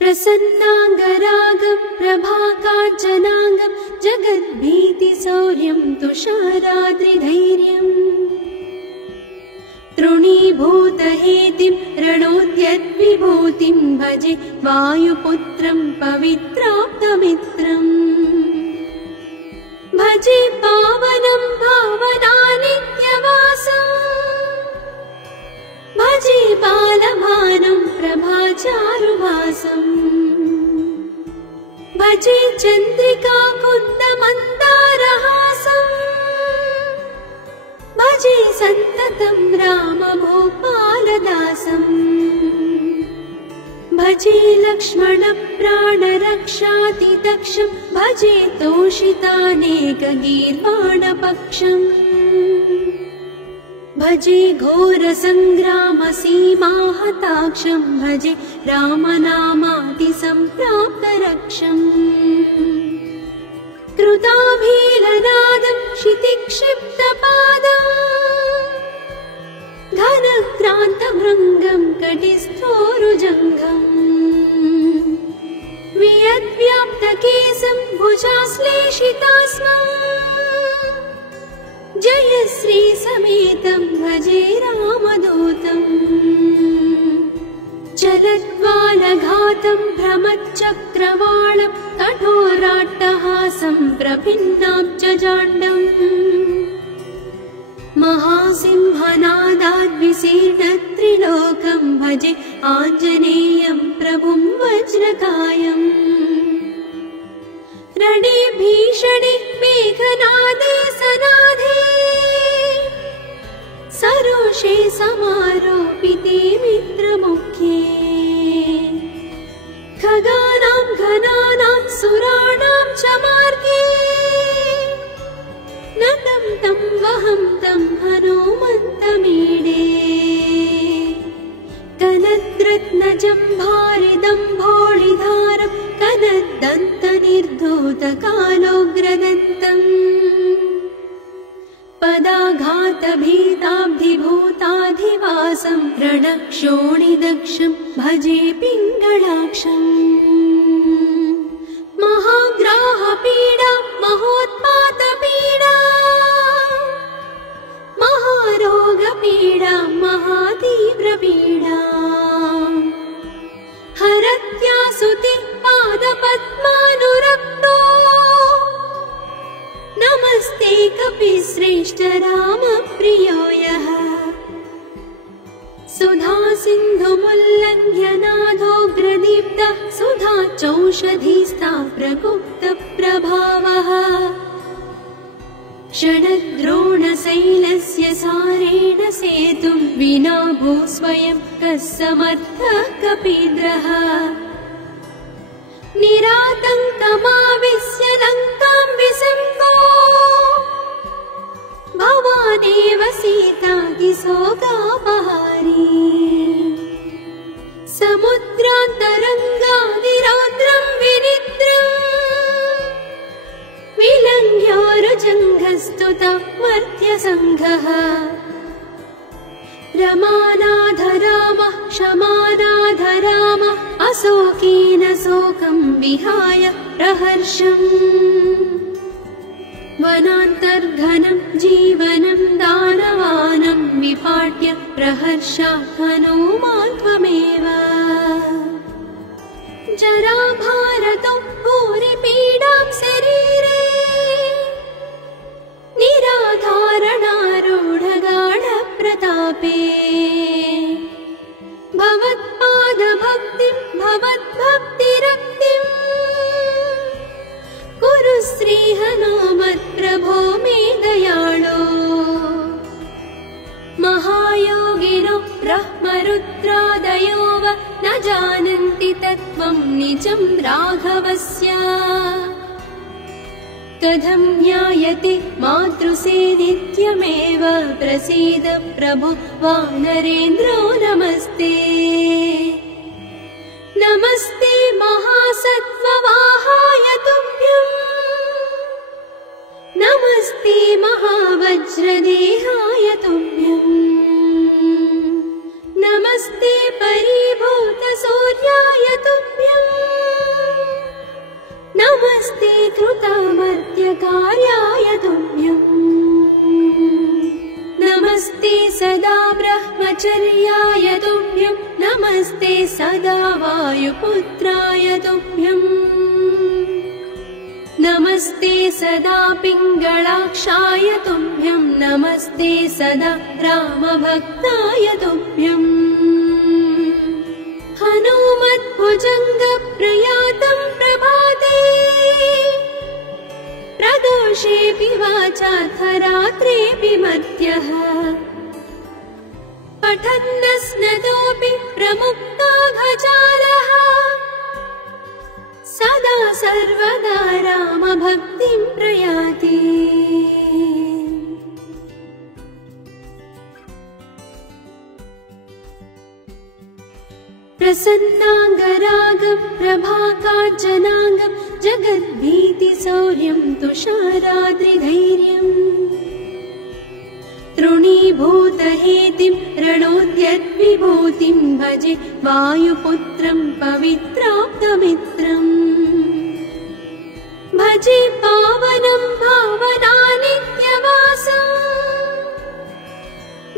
प्रसन्नाङ्गरागं प्रभाकाञ्चनाङ्गं जगद्भीतिशौर्यं तुषाराद्रिधैर्यम् तृणीभूतहेतिं रणोद्यद्विभूतिं भजे वायुपुत्रं पवित्राप्तमित्रम् भजे पावनं भावनानित्यवासम् भजे बालभानुं प्रभाचारुवासम् भजे चन्द्रिका कुन्दमन्दारहासम् भजे सन्ततं रामभूपालदासम् भजे लक्ष्मणप्राणरक्षातिदक्षं भजे तोषितानेकगीर्वाणपक्षम् भजे घोरसङ्ग्रामसीमाहताक्षं भजे रामनामातिसम्प्राप्तरक्षम् कृताभीलनादं क्षितिक्षिप्तपादम् घनक्रान्तभृङ्गं कटिस्थोरुजङ्घम् वियद्व्याप्तकेशं भुजाश्लेषितास्मम् जयश्री समेतं भजे रामदूतम् चलद्वालघातं भ्रमच्चक्रवालं कठोराट्टहासं प्रभिन्नाब्जजाण्डम् महासिंहनादाद्विशीर्णत्रिलोकं भजे आञ्जनेयं प्रभुं वज्रकायम् रणे भीषणे मेघनादे सनाधे सरोषे समारोपिते मित्रमुख्ये खगानां घनानां सुराणां च मार्गे नतं तं वहं तं हनुमन्तमीडे कनद्रत्नजम्भारिदम्भोळिधारं कनद्दन्तनिर्धूतकालोग्रदन्तम् पदाघातभीताब्धिभूताधिवासं रणक्षोणिदक्षं भजे पिङ्गळाक्षम् महाग्राहपीडा महोत्पातपीडा महारोगपीडा महातीव्रपीडा हरत्यासुते पादपद्मानुरक्तो नमस्ते कपिश्रेष्ठ रामप्रियो यः सुधा सिन्धुमुल्लङ्घ्य नाथोग्रदीप्तः सुधा चौषधीस्था प्रगुप्तप्रभावः षडद्रोणशैलस्य सारेण सेतुं विना भूस्वयं कः समर्थः कपीन्द्रः निरातङ्कमाविश्य लङ्कां विसङ्गो भवानेव सीतातिशोकापहारी समुद्रान्तरङ्गादिरौद्रं विनिद्रम् विलङ्घ्योरुजङ्घस्तुतः मर्त्यसङ्घः रमानाथ रामः क्षमानाथ रामः अशोकेन शोकं विहाय प्रहर्षम् वनान्तर्घनं जीवनं दानवानं विपाट्य प्रहर्षात् हनूमान् त्वमेव जराभारतो भूरिपीडां शरीरे निराधारणारूढगाढप्रतापे भवत्पादभक्तिं भवद्भक्तिरक्तिम् कुरु श्रीहनुमत्प्रभो मे दयाळो महायोगिनो ब्रह्मरुद्रादयो वा न जानन्ति तत्त्वं निजं राघवस्य कथं ज्ञायते मातृसेनित्यमेव प्रसीद प्रभो वानरेन्द्रो नमस्ते नमस्ते महासत्त्ववाहाय तुभ्यम् नमस्ते महावज्रदेहाय तुभ्यम् नमस्ते परीभूतसूर्याय तुभ्यम् वायुपुत्राय तुभ्यम् नमस्ते सदा पिङ्गलाक्षाय तुभ्यम् नमस्ते सदा रामभक्ताय तुभ्यम् हनुमद्भुजङ्गप्रयातं प्रभाते प्रदोषेऽपि वाचाथ रात्रेऽपि मध्यः पठन्नस्नतोऽपि प्रमुक्ताघचारः सदा सर्वदा रामभक्तिं प्रयाति प्रसन्नाङ्गरागं प्रभाकाञ्चनाङ्गं जगद्भीतिशौर्यं तुषाराद्रिधैर्यम् तृणीभूतहेतिं रणोद्यद्विभूतिं भजे वायुपुत्रं पवित्राप्तमित्रम् भजे पावनं भावनानित्यवासम्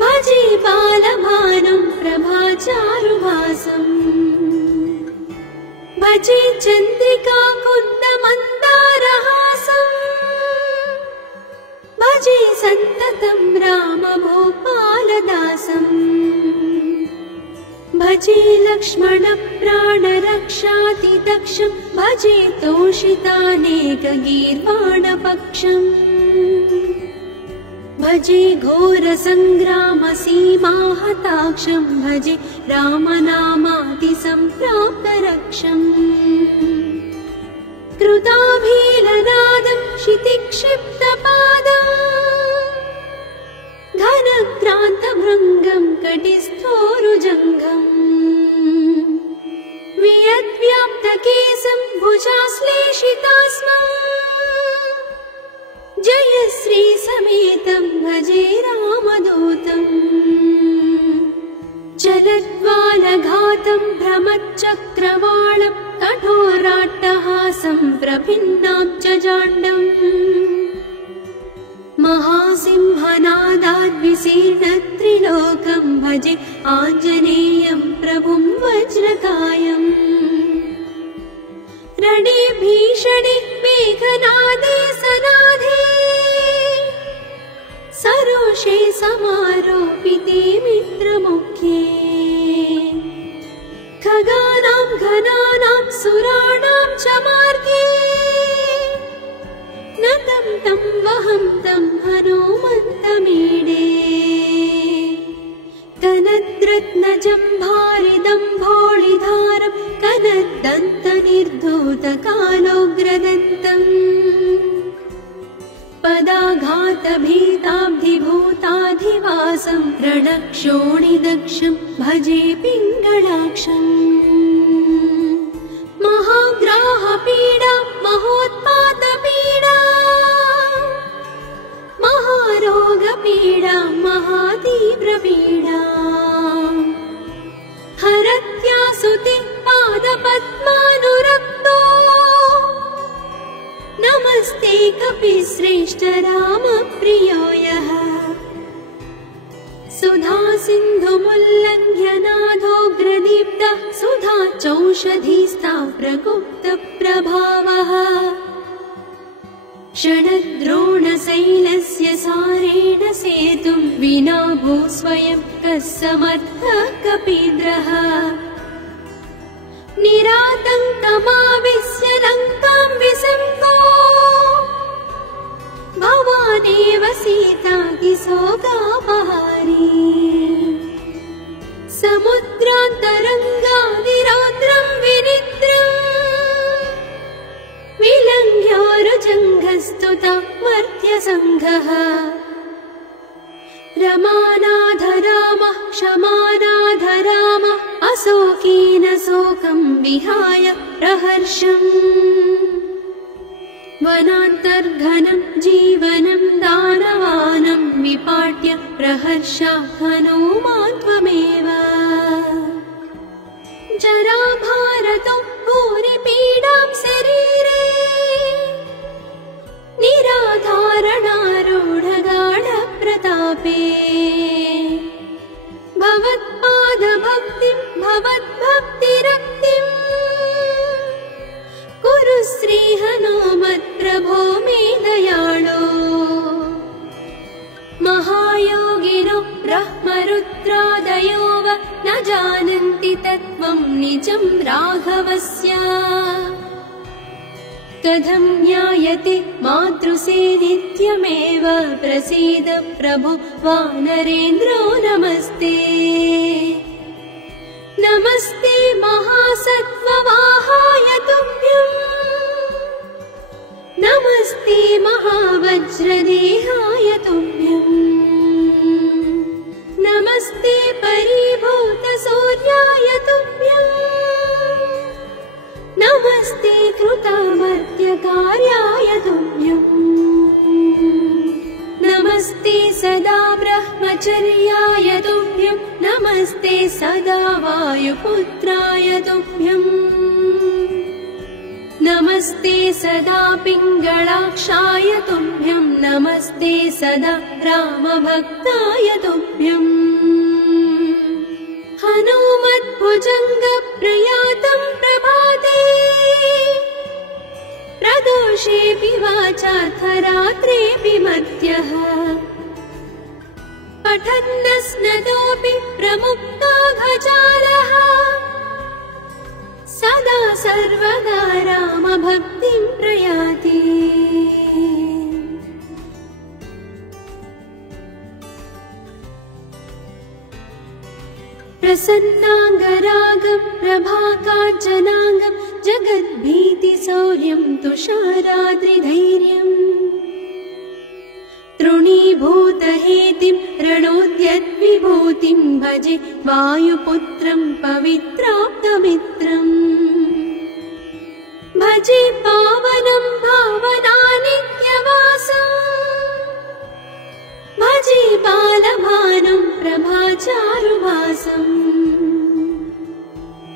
भजे बालभानं प्रभाचारुवासम् भजे चन्द्रिका कुन्दमन्दारहासम् भजे सन्ततं रामभूपालदासम् भजे लक्ष्मणप्राणरक्षातिदक्षं भजे तोषितानेकगीर्वाणपक्षम् भजे घोरसङ्ग्रामसीमाहताक्षं भजे रामनामातिसम्प्राप्तरक्षम् कृताभीलनादं क्षितिक्षिप्तपादम् घनक्रान्तभृङ्गं कटिस्थोरुजङ्घम् वियद्व्याप्तकेशं भुजाश्लेषितास्मम् जयश्री समेतं भजे रामदूतम् चलद्वालघातं भ्रमच्चक्रवालं कठोराट्टहासं प्रभिन्नां च जाण्डम् महासिंहनादाद्विशीर्णत्रिलोकं भजे आञ्जनेयं प्रभुं वज्रकायम् रणे भीषणे मेघनादे सनाधे सरोषे समारोपिते मित्रमुख्ये खगानां घनानां सुराणां च मार्गे नतं तं वहं तं हनुमन्तमीडे कनद्रत्नजम्भारिदम्भोळिधारं कनद्दन्तनिर्धूतकालोग्रदन्तम् पदाघातभीताब्धिभूताधिवासं रणक्षोणिदक्षं भजे पिङ्गलाक्षम् महाग्राहपीडा महोत्पातपीडा महारोगपीडा महातीव्रपीडा हरत्यासुते पादपद्मानुरक्तो नमस्ते कपिश्रेष्ठ रामप्रियो यः सुधा सिन्धुमुल्लङ्घ्य नाथोग्रदीप्तः सुधा चौषधीस्ता प्रगुप्तप्रभावः षडद्रोणशैलस्य सारेण सेतुं विना भू स्वयं कः समर्थः कपीन्द्रः निरातङ्कमाविश्य लङ्कां विसङ्गो भवानेव सीतातिशोकापहारी समुद्रान्तरङ्गादिरौद्रं विनिद्रम् विलङ्घ्योरुजङ्घस्तुतः मर्त्यसङ्घः रमानाथ रामः क्षमानाथ रामः अशोकेन शोकं विहाय प्रहर्षम् वनान्तर्घनं जीवनं दानवानं विपाट्य प्रहर्षा हनुमान् त्वमेव जराभारतो भूरिपीडां शरीरे निराधारणारूढगाढप्रतापे भवत्पादभक्तिं भवद्भक्तिरक्तिम् निजं राघवस्य कथं ज्ञायते मातृसेनित्यमेव प्रसीद प्रभो वानरेन्द्रो नमस्ते नमस्ते महासत्त्ववाहाय तुभ्यं नमस्ते महावज्रदेहाय तुभ्यं नमस्ते परिभूतसूर्याय तुभ्यं नमस्ते कृतामर्त्यकार्याय तुभ्यं नमस्ते सदा ब्रह्मचर्याय तुभ्यं नमस्ते सदा वायुपुत्राय तुभ्यं नमस्ते सदा पिङ्गळाक्षाय तुभ्यं नमस्ते सदा रामभक्ताय तुभ्यं हनुमद्भुजङ्गप्रयातं प्रभाते प्रदोषेऽपि वाचार्थरात्रेऽपि मध्यः पठन्नस्नतोऽपि प्रमुक्ताघचारः सदा सर्वदा रामभक्तिं प्रयाति प्रसन्नाङ्गरागं प्रभाकाञ्चनाङ्गं जगद्भीतिशौर्यं तुषाराद्रिधैर्यम् तृणीभूतहेतिं रणोद्यद्विभूतिं भजे वायुपुत्रं पवित्राप्तमित्रम् भजे पावनं भावनानित्यवासम् भजे बालभानुं प्रभाचारुवासम्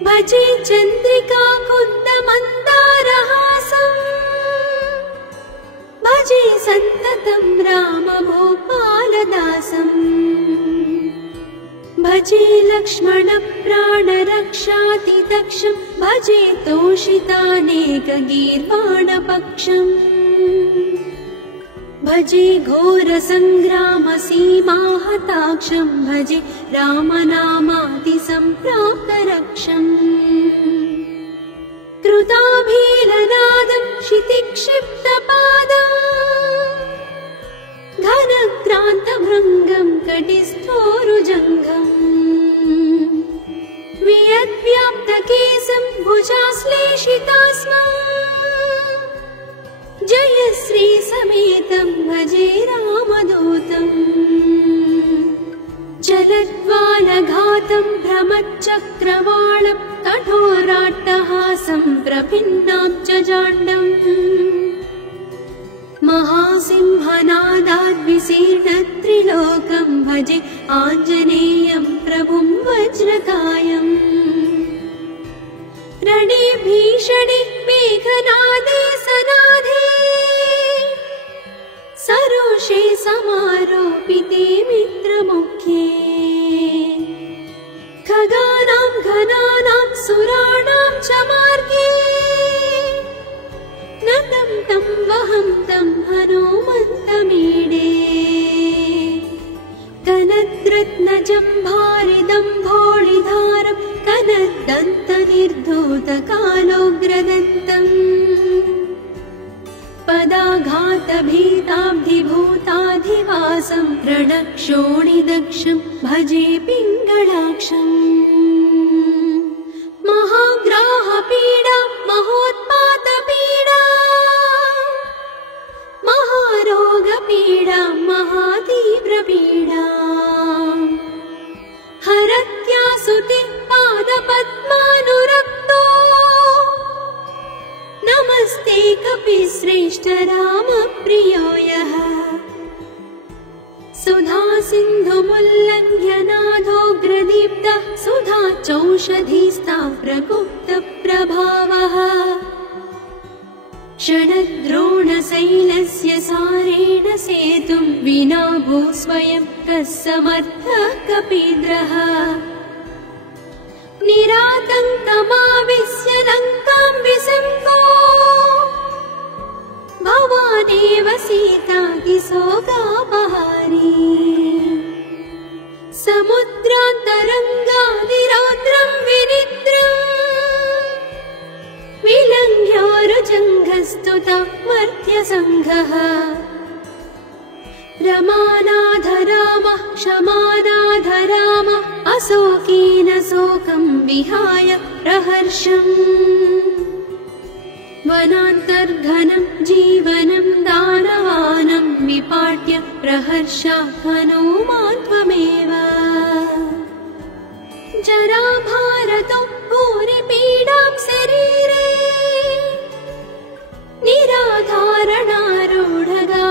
भजे चन्द्रिका कुन्दमन्दारहासम् भजे सन्ततं रामभूपालदासम् भजे लक्ष्मणप्राणरक्षातिदक्षं भजे तोषितानेकगीर्वाणपक्षम् भजे घोरसङ्ग्रामसीमाहताक्षं भजे रामनामातिसम्प्राप्तरक्षम् कृताभीलनादं क्षितिक्षिप्तपादम् घनक्रान्तभृङ्गं कटिस्थोरुजङ्घम् वियद्व्याप्तकेशं भुजाश्लेषितास्मम् जयश्री समेतं भजे रामदूतम् जलद्वालघातं भ्रमच्चक्रवालं कठोराट्टहासं प्रभिन्नाब्जजाण्डम् महासिंहनादाद्विशीर्णत्रिलोकं भजे आञ्जनेयं प्रभुं वज्रकायम् रणे भीषणे मेघनादे सनादे सरोषे समारोपिते मित्रमुख्ये खगानां घनानां सुराणां च मार्गे नतं तं वहं तं हनुमन्तमीडे कनद्रत्नजम्भारिदम्भोळिधारं कनद्दन्तनिर्धूतकालोग्रदन्तम् पदाघातभीताब्धिभूताधिवासं रणक्षोणिदक्षं भजे पिङ्गळाक्षम् महाग्राहपीडा महोत्पातपीडा महारोगपीडा महातीव्रपीडा हरत्यासुति पादपद्मानुरक्तो नमस्ते कपिश्रेष्ठ रामप्रियो यः सुधा सिन्धुमुल्लङ्घ्य नाथोग्रदीप्तः सुधा चौषधीस्ता प्रगुप्तप्रभावः षडद्रोणशैलस्य सारेण सेतुं विना भूस्वयं कः समर्थः कपीन्द्रः निरातङ्कमाविश्य लङ्कां विसङ्गो भवानेव सीतातिशोकापहारी समुद्रान्तरङ्गादिरौद्रं विनिद्रम् निजम्भ्योरुजङ्घस्तुता मर्त्यसङ्घः रमानाथ रामः क्षमानाथ रामः अशोकेन शोकं विहाय प्रहर्षम् वनान्तर्घनं जीवनं दानवानं विपाट्य प्रहर्षा हनुमान् त्वमेव जराभारतो भूरिपीडां शरीरे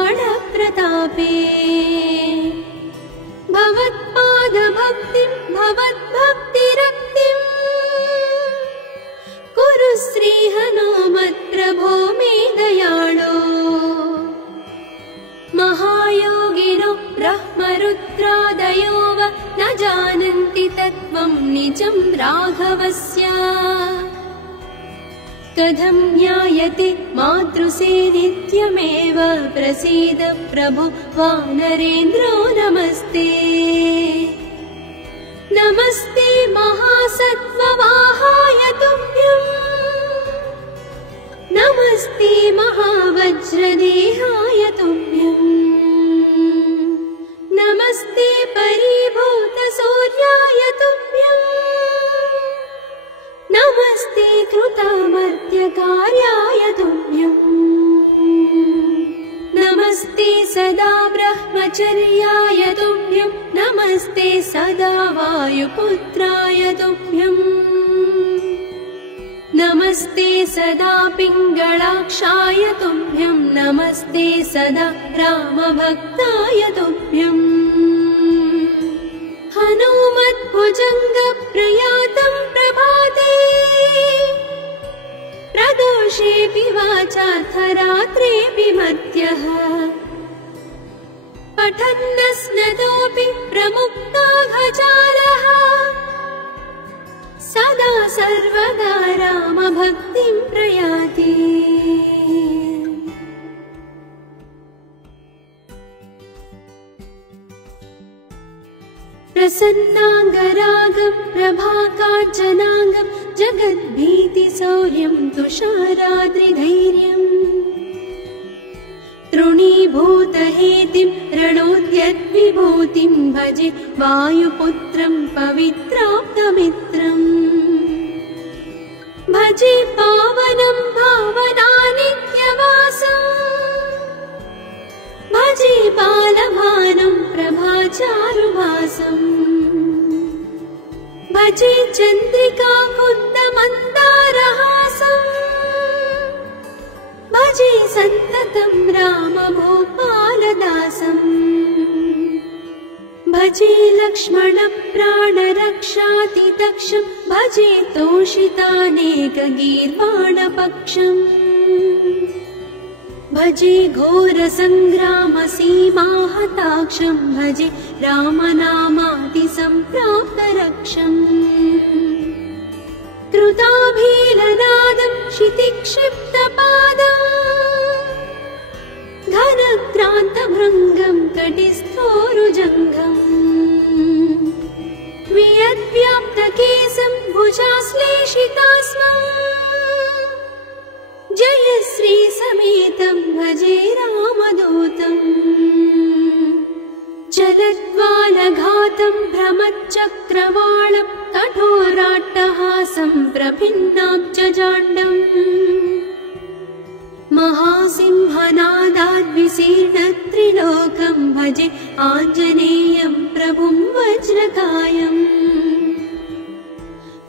निराधारणारूढगाढप्रतापे भवत्पादभक्तिं भवद्भक्तिरक्तिम् कुरु श्रीहनुमत्प्रभो मे दयाळो महायोगिनो ब्रह्मरुद्रादयो वा न जानन्ति तत्त्वं निजं राघवस्य कथं ज्ञायते मातृसेनित्यमेव प्रसीद प्रभो वानरेन्द्रो नमस्ते नमस्ते महासत्त्ववाहाय तुभ्यम् नमस्ते महावज्रदेहाय तुभ्यम् नमस्ते परिभूतसूर्याय तुभ्यम् नमस्ते कृतमर्त्यकार्याय तुभ्यम् नमस्ते सदा ब्रह्मचर्याय तुभ्यम् नमस्ते सदा वायुपुत्राय तुभ्यम् नमस्ते सदा पिङ्गळाक्षाय तुभ्यम् नमस्ते सदा रामभक्ताय तुभ्यम् हनुमद्भुजङ्गप्रयातं प्रभाते प्रदोषेऽपि वाचार्थरात्रेऽपि मर्त्यः पठन्नस्नतोऽपि प्रमुक्ताघचारः सदा सर्वदा रामभक्तिं प्रयाति प्रसन्नाङ्गरागं प्रभाकाञ्चनाङ्गं जगद्भीतिशौर्यं तुषाराद्रिधैर्यम् तृणीभूतहेतिं रणोद्यद्विभूतिं भजे वायुपुत्रं पवित्राप्तमित्रम् भजे पावनं भावनानित्यवासम् भजे बालभानुं प्रभाचारुभासम् भजे चन्द्रिका कुन्दमन्दारहासम् भजे सन्ततं रामभूपालदासम् भजे लक्ष्मणप्राणरक्षातिदक्षं भजे तोषितानेकगीर्वाणपक्षम् भजे घोरसङ्ग्रामसीमाहताक्षं भजे रामनामातिसम्प्राप्तरक्षम् कृताभीलनादं क्षितिक्षिप्तपादम् घनक्रान्तभृङ्गं कटिस्थोरुजङ्घम् वियद्व्याप्तकेशं भुजाश्लेषितास्मम् जयश्री समेतं भजे रामदूतम् चलद्वालघातं भ्रमच्चक्रवालं कठोराट्टहासं प्रभिन्नाब्जजाण्डम् महासिंहनादाद्विशीर्णत्रिलोकं भजे आञ्जनेयं प्रभुं वज्रकायम्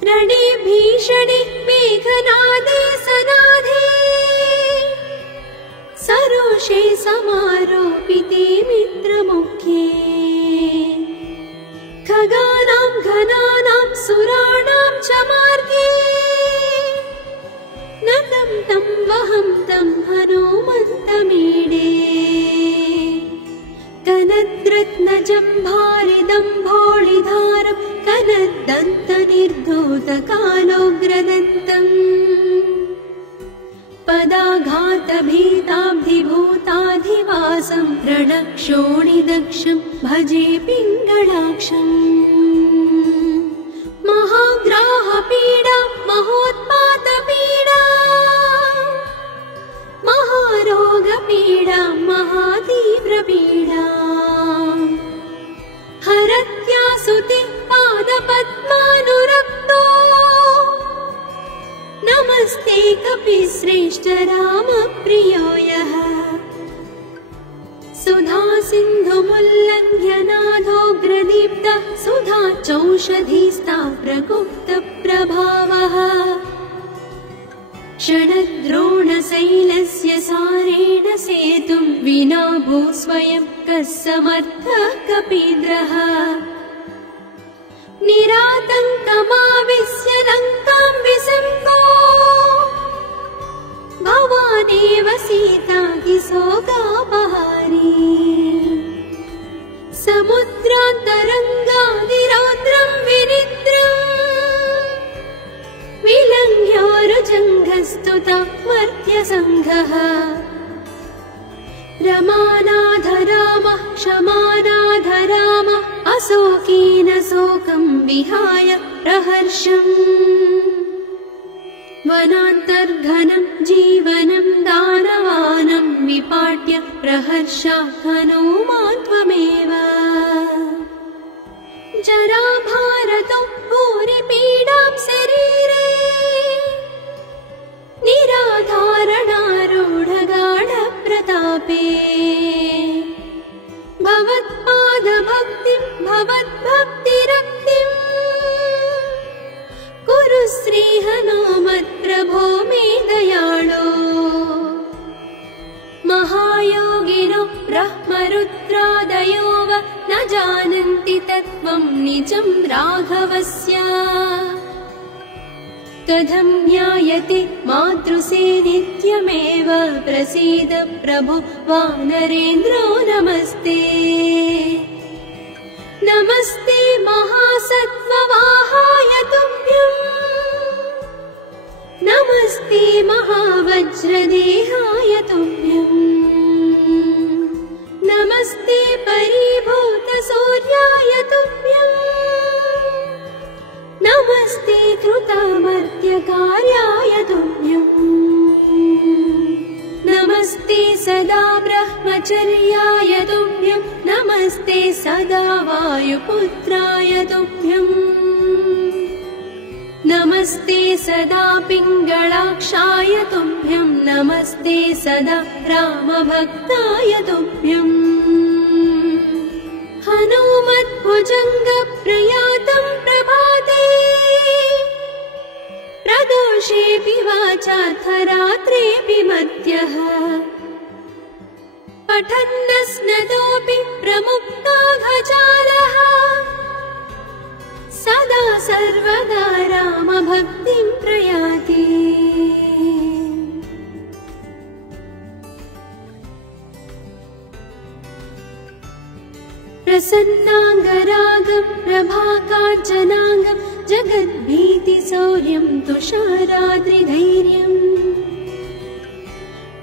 रणे भीषणे मेघनादे सनाधे सरोषे समारोपिते मित्रमुख्ये खगानां घनानां सुराणां च मार्गे नतं तं वहं तं हनुमन्तमीडे कनद्रत्नजम्भारिदम्भोळिधारं कनद्दन्तनिर्धूतकालोग्रदन्तम् पदाघातभीताब्धिभूताधिवासं रणक्षोणिदक्षं भजे पिङ्गळाक्षम् महाग्राहपीडा महोत्पातपीडा पीडा हरत्यासुति पादपद्मानुरक्तो नमस्ते कपिश्रेष्ठ रामप्रियो यः सुधा सिन्धुमुल्लङ्घ्य नाथोग्रदीप्तः सुधा चौषधीस्ता प्रगुप्त प्रभावः षडद्रोणशैलस्य सारेण सेतुं विना भू स्वयं कः समर्थः कपीन्द्रः निरातङ्कमाविश्य लङ्कां विसम्पो भवानेव सीतातिशोकापहारी समुद्रान्तरङ्गादिरौद्रं विनिद्रम् विलङ्घ्योरुजङ्घस्तुतः मर्त्यसङ्घः रमानाथ रामः क्षमानाथ रामः अशोकेन शोकं विहाय प्रहर्षम् वनान्तर्घनं जीवनं दानवानं विपाट्य प्रहर्षात् हनूमान् त्वमेव जराभारतो भूरिपीडां शरीरे निराधारणारूढगाढप्रतापे भवत्पादभक्तिं भवद्भक्तिरक्तिम् कुरु श्रीहनुमत्प्रभो मे दयाळो महायोगिनो ब्रह्मरुद्रादयो वा न जानन्ति तत्त्वं निजं राघवस्य कथं ज्ञायते मातृसे नित्यमेव प्रसीद प्रभो वानरेन्द्रो नमस्ते नमस्ते महासत्त्ववाहाय तुभ्यम् नमस्ते महावज्रदेहाय तुभ्यम् नमस्ते परिभूतसूर्याय तुभ्यम् नमस्ते कृतमर्त्यकार्याय तुभ्यम् नमस्ते सदा ब्रह्मचर्याय तुभ्यम् नमस्ते सदा वायुपुत्राय तुभ्यम् नमस्ते सदा पिङ्गळाक्षाय तुभ्यम् नमस्ते सदा रामभक्ताय तुभ्यम् हनुमद्भुजङ्गप्रयातं प्रभाते प्रदोषेऽपि वाचार्थरात्रेऽपि मध्यः पठन्नस्नतोऽपि प्रमुक्ताघजालः सदा सर्वदा रामभक्तिं प्रयाति प्रसन्नाङ्गरागं प्रभाकाञ्चनाङ्गं जगद्भीतिशौर्यं तुषाराद्रिधैर्यम्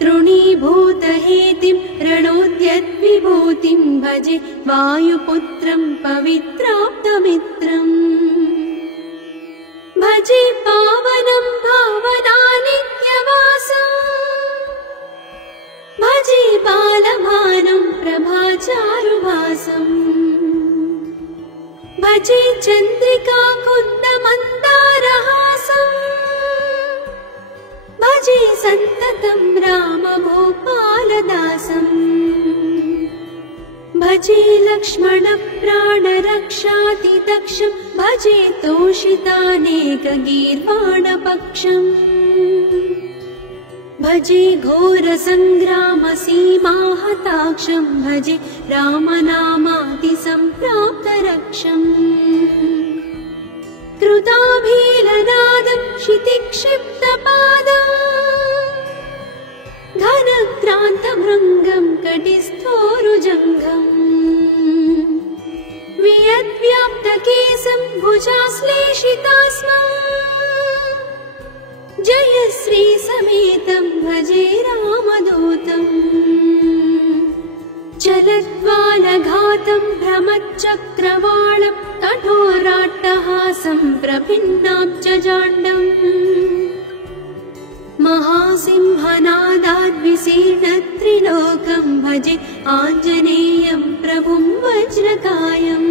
तृणीभूतहेतिं रणोद्यद्विभूतिं भजे वायुपुत्रं पवित्राप्तमित्रम् भजे पावनं भावनानित्यवासम् भजे बालभानुं प्रभाचारुभासम् भजे चन्द्रिका कुन्दमन्दारहासम् भजे सन्ततं रामभूपालदासम् भजे लक्ष्मणप्राणरक्षातिदक्षं भजे तोषितानेकगीर्वाणपक्षम् भजे घोरसङ्ग्रामसीमाहताक्षं भजे रामनामातिसम्प्राप्तरक्षम् कृताभीलनादं क्षितिक्षिप्तपादम् घनक्रान्तभृङ्गं कटिस्थोरुजङ्घम् वियद्व्याप्तकेशं भुजाश्लेषितास्मम् जयश्री समेतं भजे रामदूतम् चलद्वालघातं भ्रमच्चक्रवालं कठोराट्टहासं प्रभिन्नाब्जजाण्डम् महासिंहनादाद्विशीर्णत्रिलोकं भजे आञ्जनेयं प्रभुं वज्रकायम्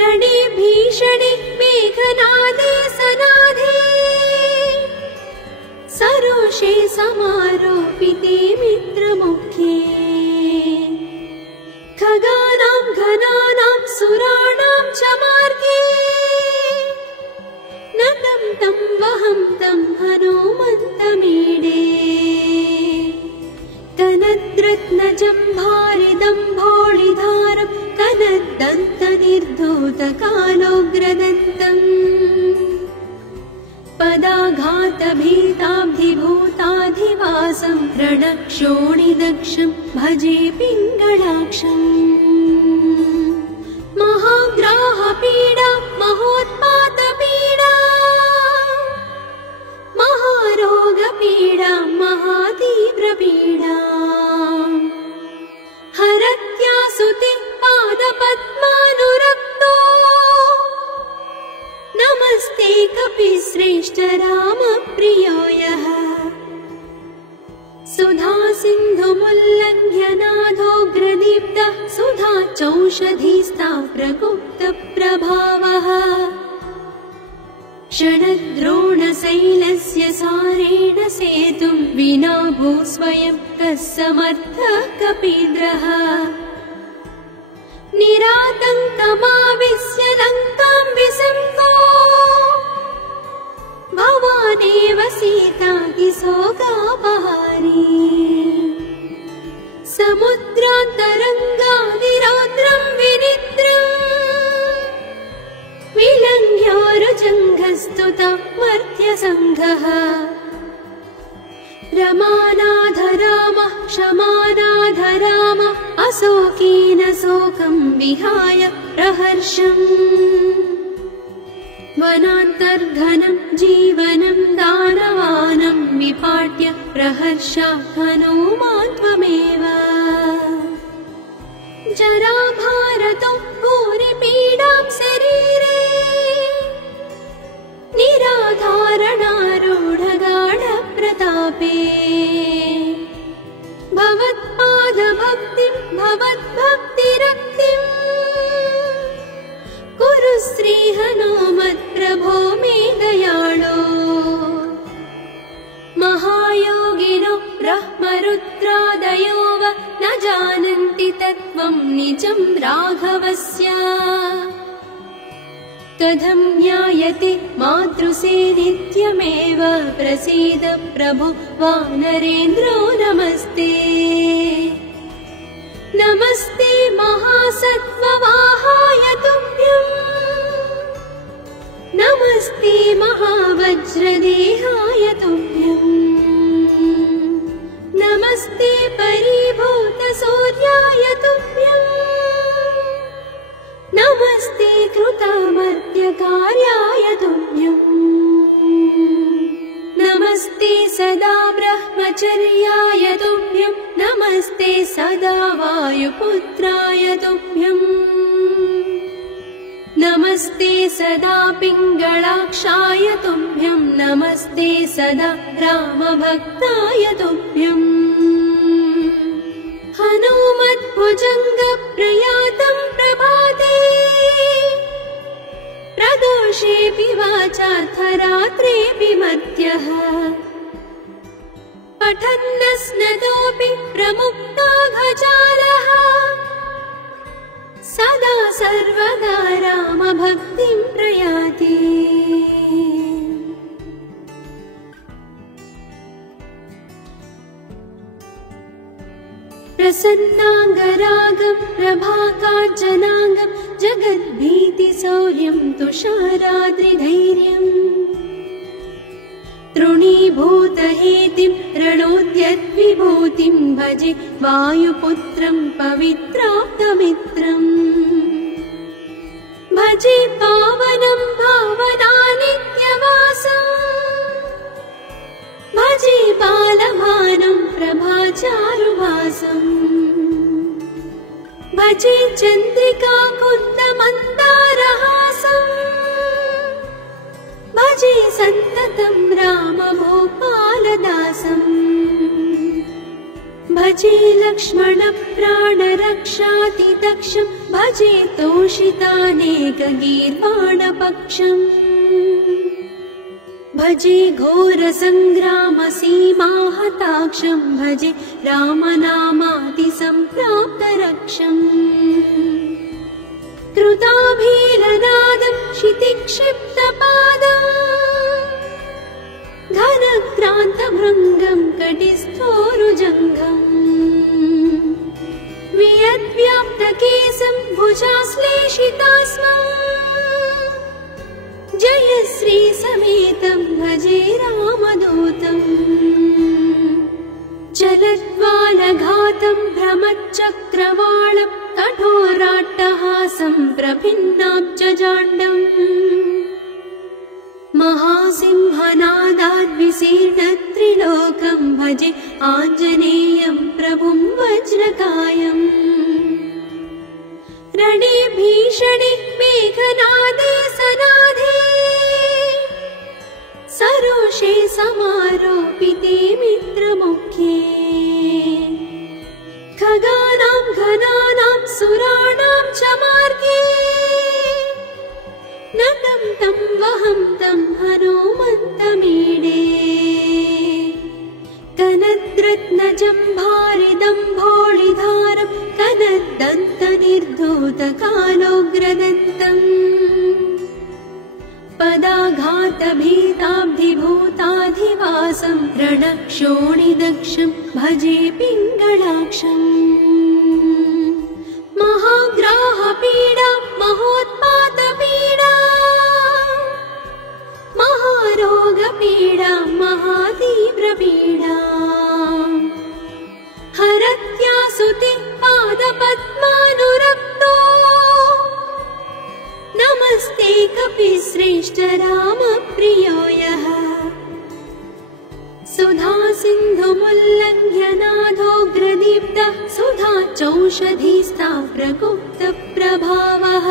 रणे भीषणे मेघनादे सनादे सरोषे समारोपिते मित्रमुखे खगानां घनानां सुराणां च मार्गे नटं तं वहं तं हनुमन्तमीडे कनद्रत्नजम्भारिदं भोळिधारं कनद्दन्तनिर्धूतकालोग्रदन्तम् पदाघातभीताब्धिभूताधिवासं रणक्षोणिदक्षं भजे पिङ्गळाक्षम् महाग्राहपीडा महोत्पातपीडा महारोगपीडा महातीव्रपीडा हरत्यासुते पादपद्मानुरक्तो नमस्ते कपिश्रेष्ठ रामप्रियो यः सुधा सिन्धुमुल्लङ्घ्य नाथोग्रदीप्तः सुधा चौषधीस्ता प्रगुप्तप्रभावः षडद्रोणशैलस्य सारेण सेतुं विना भूस्वयं कः समर्थः कपीन्द्रः निरातङ्कमाविश्य लङ्कां विसङ्को भवानेव सीतातिशोकापहारी समुद्रान्तरङ्गादिरौद्रं विनिद्रम् विलङ्घ्योरुजङ्घस्तुतं मर्त्यसङ्घः रमानाधरामः क्षमानाधरामः अशोकेन शोकं विहाय प्रहर्षम् वनान्तर्घनं जीवनं दानवानं विपाट्य प्रहर्षा हनुमान् त्वमेव जराभारतो भूरिपीडां शरीरे निराधारणारूढगाढप्रतापे भवत्पादभक्तिं भवद्भक्तिरक्तिम् कुरु श्रीहनुमत्प्रभो मे दयाळो महायोगिनो ब्रह्मरुद्रादयो वा न जानन्ति तत्त्वं निजं राघवस्य कथं ज्ञायते मातृसे नित्यमेव प्रसीद प्रभो वानरेन्द्रो नमस्ते नमस्ते महासत्त्ववाहाय तुभ्यम् नमस्ते महावज्रदेहाय तुभ्यम् नमस्ते परिभूतसूर्याय तुभ्यम् नमस्ते कृतमर्त्यकार्याय तुभ्यम् नमस्ते सदा ब्रह्मचर्याय तुभ्यम् नमस्ते सदा वायुपुत्राय तुभ्यम् नमस्ते सदा पिङ्गळाक्षाय तुभ्यम् नमस्ते सदा रामभक्ताय तुभ्यम् हनुमद्भुजङ्गप्रयातं प्रभाते प्रदोषेऽपि वाचार्थरात्रेऽपि मध्यः पठन्नस्नतोऽपि प्रमुक्तो घजालः सदा सर्वदा रामभक्तिं प्रयाति प्रसन्नाङ्गरागं प्रभाकाञ्चनाङ्गं जगद्भीतिशौर्यं तुषाराद्रिधैर्यम् तृणीभूतहेतिं रणोद्यद्विभूतिं भजे वायुपुत्रं पवित्राप्तमित्रम् भजे पावनं भावनानित्यवासम् भजे बालभानुं प्रभाचारुभासम् भजे चन्द्रिका कुन्दमन्दारहासम् भजे सन्ततं रामभूपा भजे लक्ष्मण प्राणरक्षातिदक्षं भजे तोषितानेकगीर्वाणपक्षम् भजे घोरसङ्ग्रामसीमाहताक्षं भजे रामनामातिसम्प्राप्तरक्षम् कृताभीलनादं क्षितिक्षिप्तपादम् घनक्रान्तभृङ्गं कटिस्थोरुजङ्घम् वियद्व्याप्तकेशं भुजाश्लेषितास्मम् जयश्री समेतं भजे रामदूतम् चलद्वालघातं भ्रमच्चक्रवालं कठोराट्टहासं प्रभिन्नाब्जजाण्डम् महासिंहनादाद्विशीर्णत्रिलोकं भजे आञ्जनेयं प्रभुं वज्रकायम् रणे भीषणे मेघनादे सनादे सरोषे समारोपिते मित्रमुख्ये खगानां घनानां सुराणां च मार्गे नतं तं वहं तं हनुमन्तमीडे कनद्रत्नजम्भारिदम्भोळिधारं कनद्दन्तनिर्धूतकालोग्रदन्तम् पदाघातभीताब्धिभूताधिवासं रणक्षोणिदक्षं भजे पिङ्गळाक्षम् महाग्राहपीडा महोत्पातपीडा महारोगपीडा महातीव्रपीडा हरत्यासुते पादपद्मानुरक्तो नमस्ते कपिश्रेष्ठ रामप्रियो यः सुधा सिन्धुमुल्लङ्घ्य नाथोग्रदीप्तः सुधा चौषधीस्ता प्रगुप्तप्रभावः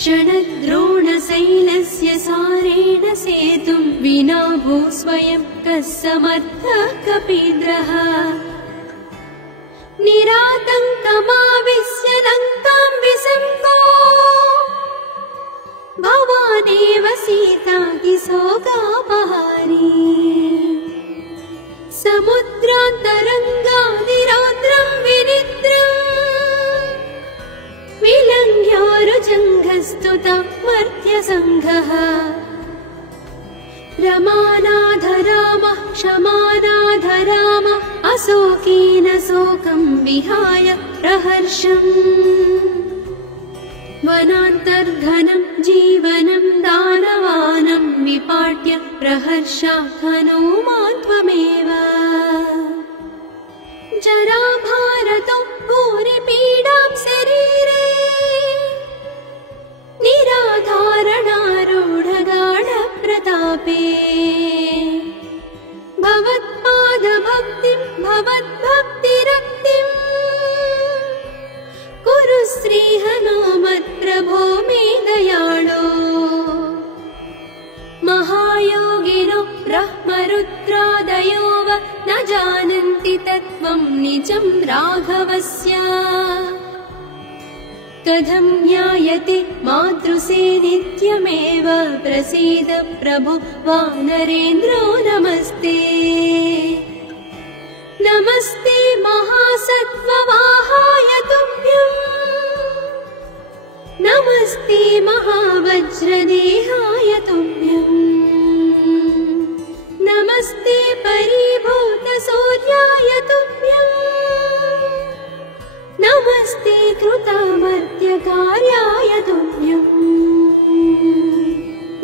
क्षणद्रोणशैलस्य सारेण सेतुं विना भू स्वयं कः समर्थः कपीन्द्रः निरातङ्कमाविश्य लङ्कां विसङ्गो भवानेव सीतातिशोकापहारी समुद्रान्तरङ्गादिरौद्रं विनिद्रम् विलङ्घ्योरुजङ्घस्तुतं मर्त्यसङ्घः रमानाथ रामः क्षमानाथ रामः अशोकेन शोकं विहाय प्रहर्षम् वनान्तर्घनं जीवनं दानवानं विपाट्य प्रहर्षा हनुमान् त्वमेव जराभारतो भूरिपीडां शरीरे निराधारणारूढगाढप्रतापे भवत्पादभक्तिं भवद्भक्तिरक्तिम् कुरु श्रीहनुमत्प्रभो मे दयाळो महायोगिनो ब्रह्मरुद्रादयो वा न जानन्ति तत्त्वं निजं राघवस्य कथं ज्ञायते मातृसे नित्यमेव प्रसीद प्रभो वानरेन्द्रो नमस्ते नमस्ते महासत्त्ववाहाय तुभ्यम् नमस्ते महावज्रदेहाय तुभ्यम् नमस्ते परिभूतसूर्याय तुभ्यम् नमस्ते कृतामर्त्यकार्याय तुभ्यम्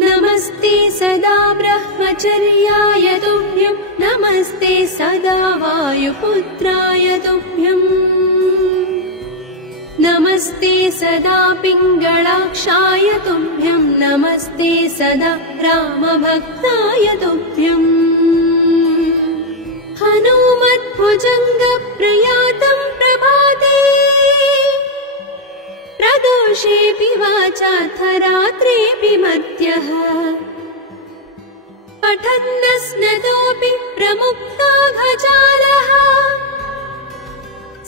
नमस्ते सदा ब्रह्मचर्याय तुभ्यम् नमस्ते सदा वायुपुत्राय तुभ्यम् नमस्ते सदा पिङ्गळाक्षाय तुभ्यम् नमस्ते सदा रामभक्ताय तुभ्यम् हनुमद्भुजङ्गप्रयातं प्रभाते प्रदोषेऽपि वाचाथ रात्रेऽपि मध्यः पठन्नस्नतोऽपि प्रमुक्ताघजालः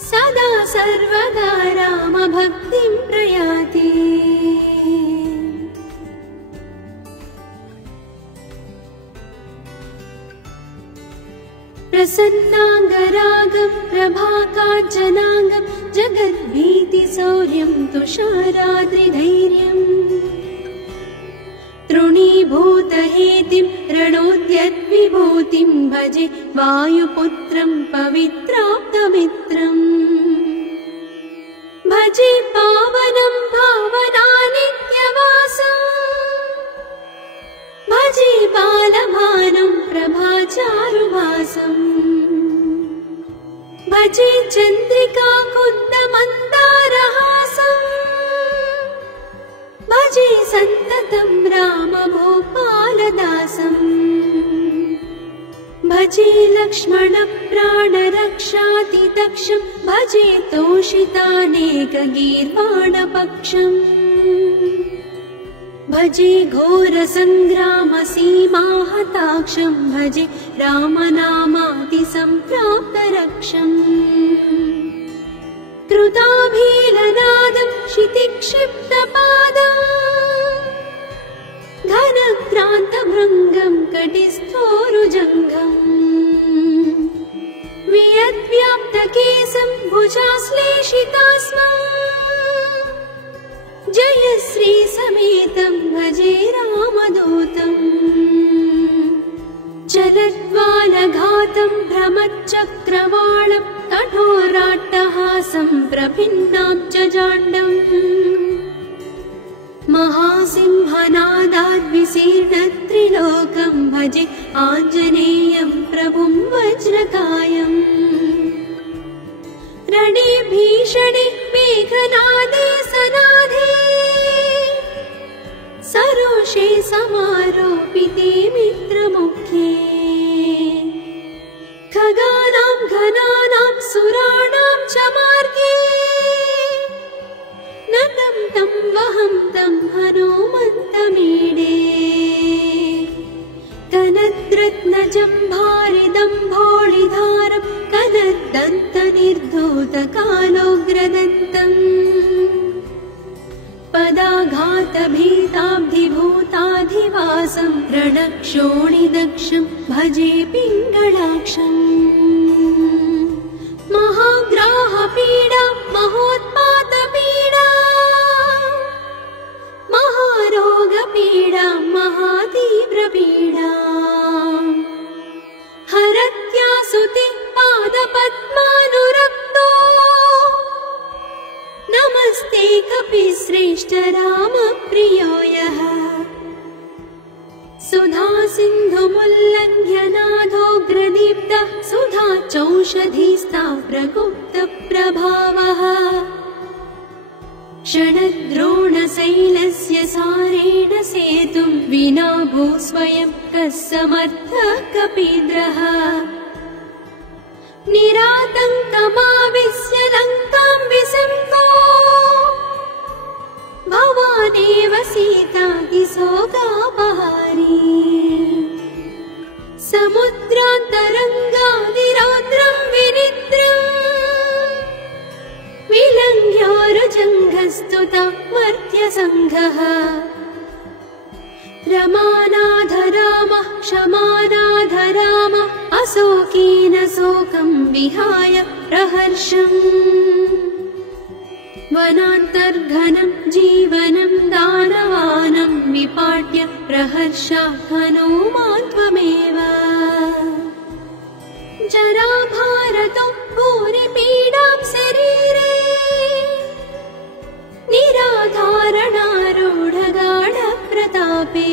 सदा सर्वदा रामभक्तिं प्रयाति। प्रसन्नाङ्गरागं प्रभाकाञ्चनाङ्गं जगद्भीतिशौर्यं तुषाराद्रिधैर्यम् तृणीभूतहेतिं रणोद्यद्विभूतिं भजे वायुपुत्रं पवित्राप्तमित्रम् भजे पावनं भावनानित्यवासम् भजे बालभानुं प्रभाचारुभासम् भजे चन्द्रिका कुन्दमन्दारहासम् भजे सन्ततं रामभूपालदासम् भजे लक्ष्मणप्राणरक्षातिदक्षं भजे तोषितानेकगीर्वाणपक्षम् भजे घोरसङ्ग्रामसीमाहताक्षं भजे रामनामातिसम्प्राप्तरक्षम् कृताभीलनादं क्षितिक्षिप्तपादम् घनक्रान्तभृङ्गं कटिस्थोरुजङ्घम् वियद्व्याप्तकेशं भुजाश्लेषितास्मम् जयश्री समेतं भजे रामदूतम् चलद्वालघातं भ्रमच्चक्रवालं कठोराट्टहासं प्रभिन्नां जजाण्डम् महासिंहनादाद्विशीर्णत्रिलोकं भजे आञ्जनेयं प्रभुं वज्रकायम् रणे भीषणे मेघनादे सनाधे सरोषे समारोपिते मित्रमुखे खगानां घनानां सुराणां च मार्गे नतं तं वहं तं हनुमन्तमीडे कनद्रत्नजम्भारिदम्भोळिधारं कनद्दन्तनिर्धूतकालोग्रदन्तम् पदाघातभीताब्धिभूताधिवासं रणक्षोणिदक्षं भजे पिङ्गळाक्षम् महाग्राहपीडा महोत्पातपीडा महारोगपीडा महातीव्रपीडा हरत्यासुते पादपद्मानुरक्तो नमस्ते कपिश्रेष्ठ रामप्रियो यः सुधा सिन्धुमुल्लङ्घ्य नाथोग्रदीप्तः सुधा चौषधीस्ता प्रगुप्तप्रभावः षडद्रोणशैलस्य सारेण सेतुं विना भूस्वयं कः समर्थः कपीन्द्रः निरातङ्कमाविश्य लङ्कां विसन्तो भवानेव सीतातिशोकापहारी समुद्रान्तरङ्गादिरौद्रं विनिद्रम् विलङ्घ्योरुजङ्घस्तुता मर्त्यसङ्घः रमानाथ रामः क्षमानाथ रामः अशोकेन शोकं विहाय प्रहर्षम् वनान्तर्घनं जीवनं दानवानं विपाट्य प्रहर्षात् हनुमान् त्वमेव जराभारतो भूरिपीडां शरीरे निराधारणारूढगाढप्रतापे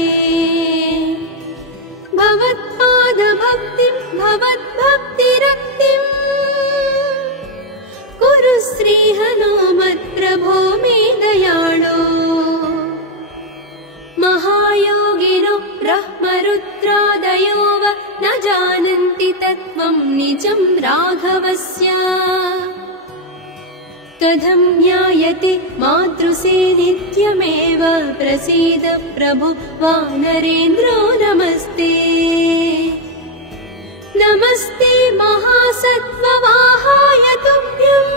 भवत्पादभक्तिं भवद्भक्तिरक्तिम् कुरु श्रीहनुमत्प्रभो मे दयाळो महायोगिनो ब्रह्मरुद्रादयो वा न जानन्ति तत्त्वं निजं राघवस्य कथं ज्ञायते मातृसे नित्यमेव प्रसीद प्रभु वानरेन्द्रो नमस्ते नमस्ते महासत्त्ववाहाय तुभ्यम्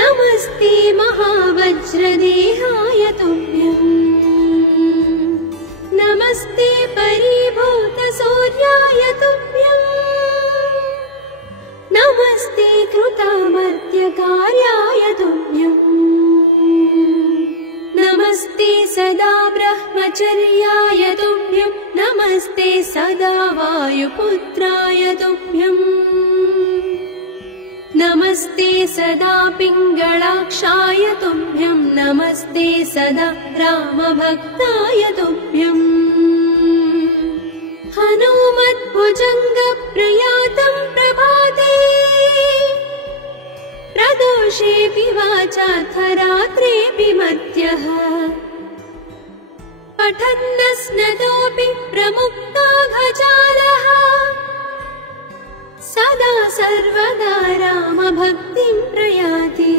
नमस्ते महावज्रदेहाय तुभ्यम् नमस्ते परिभूतसूर्याय तुभ्यम् नमस्ते कृतामर्त्यकार्याय तुभ्यम् नमस्ते सदा ब्रह्मचर्याय तुभ्यम् नमस्ते सदा वायुपुत्राय तुभ्यम् नमस्ते सदा पिङ्गळाक्षाय तुभ्यम् नमस्ते सदा रामभक्ताय तुभ्यम् हनुमद्भुजङ्गप्रयातं प्रभाते प्रदोषेऽपि वाचार्थरात्रेऽपि मध्यः पठन्नस्नतोऽपि प्रमुक्ताघजालः सदा सर्वदा रामभक्तिं प्रयाति